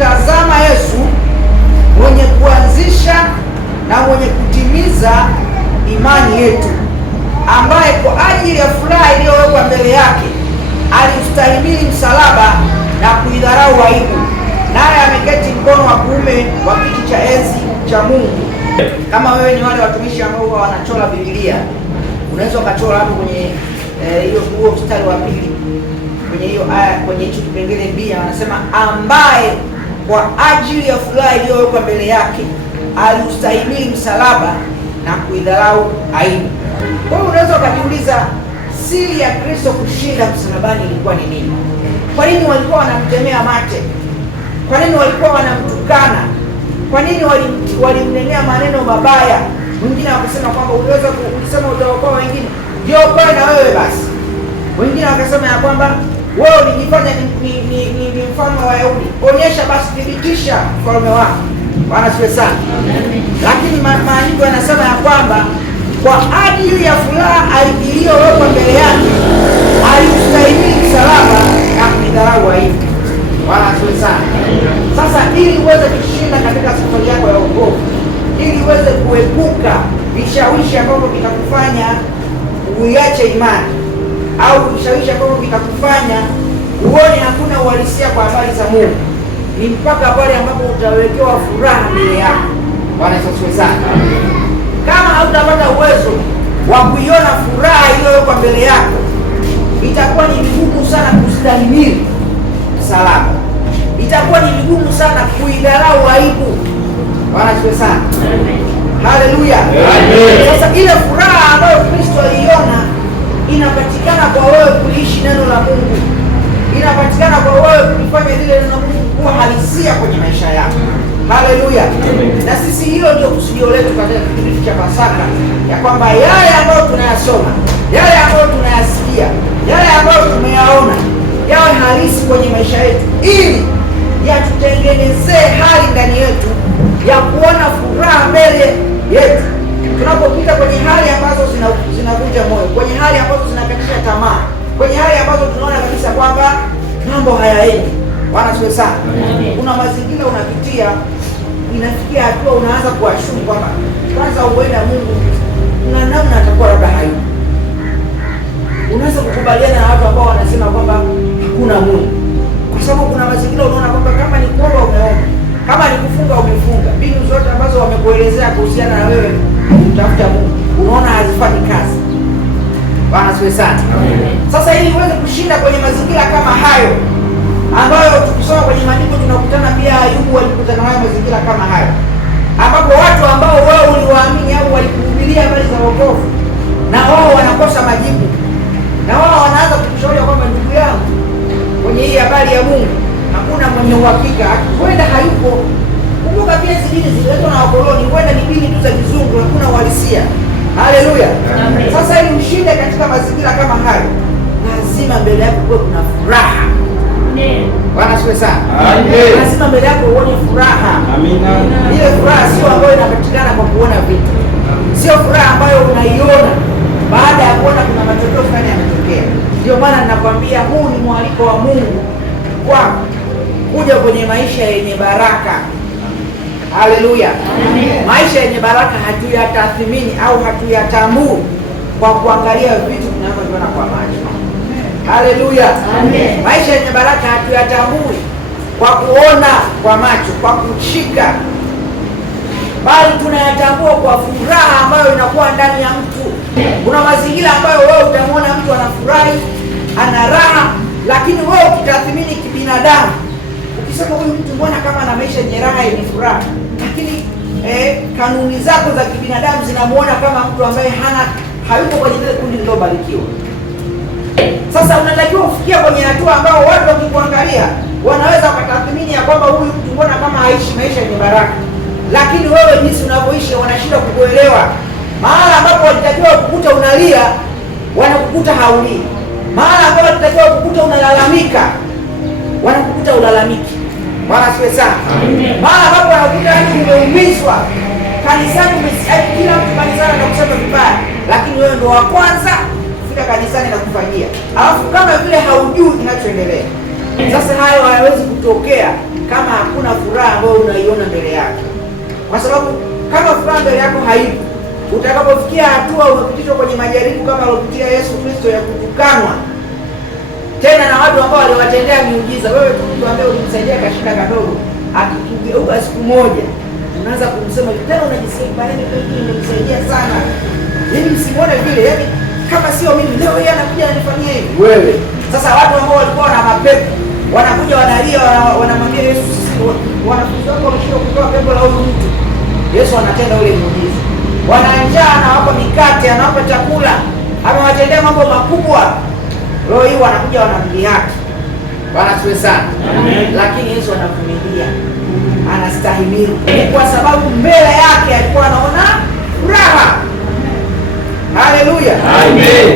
kumtazama Yesu mwenye kuanzisha na mwenye kutimiza imani yetu, ambaye kwa ajili ya furaha iliyowekwa mbele yake alistahimili msalaba na kuidharau aibu, naye ameketi mkono wa kuume wa kiti cha enzi cha Mungu. Kama wewe ni wale watumishi ambao wanachora Biblia, unaweza ukachora hapo kwenye huo mstari wa pili kwenye hiyo aya, kwenye hicho kipengele B, anasema ambaye kwa ajili ya furaha iliyowekwa mbele yake alistahimili msalaba na kuidharau aibu. Kwa hiyo unaweza ukajiuliza, siri ya Kristo kushinda msalabani ilikuwa ni nini? Kwa nini walikuwa wanamtemea mate? Kwa nini walikuwa wanamtukana? Kwa nini walimnenea maneno mabaya? Wengine wakasema kwamba ulisema utaokoa wengine, ndio okoe na wewe basi. Wengine wakasema ya kwamba wewe ulijifanya ni mfalme wa Wayahudi, onyesha basi, thibitisha ufalme wako. Bwana asifiwe sana. Lakini maandiko yanasema ya kwamba kwa ajili ya furaha iliyowekwa mbele yake alistahimili msalaba na kuidharau aibu. Bwana asifiwe sana. Sasa ili uweze kushinda katika safari yako ya wokovu, ili uweze kuepuka vishawishi ambavyo vitakufanya uiache imani, au vishawishi ambavyo vitakufanya uone hakuna uhalisia kwa habari za Mungu, ni mpaka pale ambapo utawekewa furaha mbele yako. Bwana asifiwe sana. Kama hautapata uwezo wa kuiona furaha iliyowekwa mbele yako, itakuwa ni vigumu sana kustahimili msalaba, itakuwa ni vigumu sana kuidharau aibu. Bwana asifiwe sana. Haleluya. Sasa ile furaha ambayo Kristo aliiona inapatikana kwa wewe kuishi neno la Mungu, inapatikana kwa wewe kulifanya lile neno la Mungu kuwa halisia kwenye maisha yako. Haleluya. Na sisi hilo ndio kusudio letu katika kipindi cha Pasaka, ya kwamba yale ambayo tunayasoma, yale ambayo tunayasikia, yale ambayo tumeyaona yawe halisi kwenye maisha yetu, ili yatutengenezee hali ndani yetu ya kuona furaha mbele yetu tunapopita kwenye hali ambazo zinavunja moyo, kwenye hali ambazo zinakatisha tamaa, kwenye hali ambazo tunaona kabisa kwamba mambo hayaendi. Bwana asifiwe sana. Kuna mazingira unapitia, inafikia hatua unaanza kuashumu kwamba kwanza uenda Mungu kuna namna atakuwa labda hayupo. Unaweza kukubaliana na watu ambao wanasema kwamba hakuna Mungu, kwa sababu kuna mazingira unaona kwamba kama ni kuomba umeomba, kama ni kufunga umefunga, mbinu zote ambazo wamekuelezea kuhusiana na wewe utafuta Mungu, unaona hazifanyi kazi. Bwana asifiwe sana. Sasa ili uweze kushinda kwenye mazingira kama hayo, ambayo tukisoma kwenye maandiko tunakutana pia Ayubu walikutana nayo mazingira kama hayo, ambapo watu ambao wao uliwaamini au walikuhubiria habari za wokovu, na wao wanakosa majibu, na wao wanaanza kukushauri kwamba ndugu yangu, kwenye hii habari ya Mungu hakuna mwenye uhakika, huenda hayupo. Kumbuka pia hizi dini zililetwa na wakoloni, huenda ni dini tu za kizungu, hakuna uhalisia. Haleluya. Sasa ili ushinde katika mazingira kama hayo, lazima mbele yako kuwe kuna furaha. Bwana asifiwe sana. Lazima mbele yako uone furaha. Amina. Ile furaha sio ambayo inapatikana kwa kuona vitu, sio furaha ambayo unaiona baada ya kuona kuna matokeo fulani yametokea. Ndio maana ninakwambia huu ni mwaliko wa Mungu kwa kuja kwenye maisha yenye baraka. Haleluya. Maisha yenye baraka hatuyatathmini au hatuyatambui kwa kuangalia vitu tunavyoviona kwa macho. Haleluya. Maisha yenye baraka hatuyatambui kwa kuona kwa macho, kwa kushika, bali tunayatambua kwa furaha ambayo inakuwa ndani ya mtu. Kuna mazingira ambayo wewe utamwona mtu anafurahi, ana raha, lakini wewe ukitathmini kibinadamu, ukisema huyu mtu mbona kama ana maisha yenye raha, yenye furaha, lakini kanuni zako za kibinadamu zinamuona kama mtu ambaye hayuko kwenye ile kundi lililobarikiwa. Sasa unatakiwa ufikia kwenye hatua ambao watu wakikuangalia wanaweza wakatathmini ya kwamba huyu mtu mbona kama haishi maisha yenye baraka, lakini wewe jinsi unavyoishi wanashindwa kukuelewa. Mahala ambapo walitakiwa kukuta unalia, wanakukuta haulii. Mahala ambapo walitakiwa kukuta unalalamika, wanakukuta ulalamiki. Bwana asifiwe sana. Mahala ambapo wanakukuta umeumizwa kanisani, kila mtu kanisani anakusema vibaya, lakini wewe ndio wa kwanza kufika kanisani na kufanyia, alafu kama vile haujui kinachoendelea. Sasa hayo hayawezi kutokea kama hakuna furaha ambayo unaiona mbele yake, kwa sababu kama furaha mbele yako haipo, utakapofikia hatua umepitishwa kwenye majaribu kama aliyopitia Yesu Kristo ya kutukanwa tena na watu ambao waliwatendea miujiza. Wewe tu mtu ambaye ulimsaidia kashinda kadogo, akikugeuka siku moja unaanza kumsema tena, unajisikia pale nimemsaidia sana, ili msimuone vile, yaani kama sio mimi leo yeye anakuja ananifanyia hivi. Wewe sasa, watu ambao walikuwa na mapepo wanakuja wanalia, wanamwambia Yesu, sisi wanafunzi wako wameshindwa kutoa pepo la huyu mtu. Yesu anatenda ule muujiza. Wana njaa, anawapa mikate, anawapa chakula, amewatendea mambo makubwa. Leo hii wanakuja wanamdhihaki. Bwana asifiwe sana. Lakini Yesu anavumilia, anastahimili, kwa sababu mbele yake alikuwa anaona furaha. Haleluya, amen.